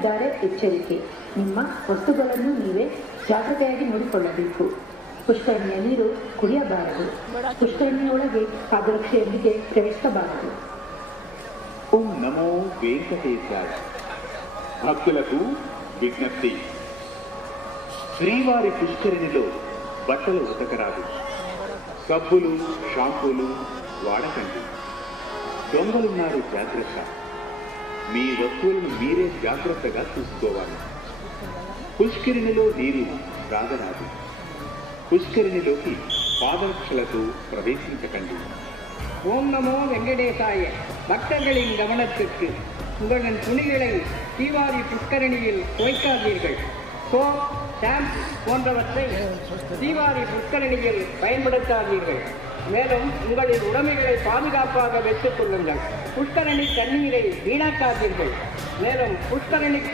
ಇದ್ದಾರೆ ಎಚ್ಚರಿಕೆ. ನಿಮ್ಮ ವಸ್ತುಗಳನ್ನು ನೀವೇ ಜಾಗ್ರತೆಯಾಗಿ ನೋಡಿಕೊಳ್ಳಬೇಕು. ಪುಷ್ಕರಣಿಯ ನೀರು ಕುಡಿಯಬಾರದು. ಪುಷ್ಕರಣಿಯೊಳಗೆ ಪಾದರಕ್ಷೆಯೊಂದಿಗೆ ಪ್ರವೇಶಿಸಬಾರದು. ఓం నమో వెంకటేశాయ. భక్తులకు విజ్ఞప్తి. శ్రీవారి పుష్కరిణిలో బట్టలు ఉతకరాదు. సబ్బులు షాంపూలు వాడకండి. దొంగలున్నారు, జాగ్రత్త. మీ వస్తువులను మీరే జాగ్రత్తగా చూసుకోవాలి. పుష్కరిణిలో నీరు రాగరాదు. పుష్కరిణిలోకి பாதரட்சலతో பிரவேசிக்கண்டி. ஓம் நமோ வெங்கடேசாய. பக்தர்களின் கவனத்திற்கு, உங்களின் துணிகளை தீவாரி புஷ்கரணியில் துவைக்காதீர்கள். சோப், ஷாம்பு போன்றவற்றை தீவாரி புஷ்கரணியில் பயன்படுத்தாதீர்கள். மேலும் உங்களின் உடைமைகளை பாதுகாப்பாக வைத்துக் கொள்ளுங்கள். புஷ்கரணி தண்ணீரை வீணாக்காதீர்கள். மேலும் புஷ்கரணிக்கு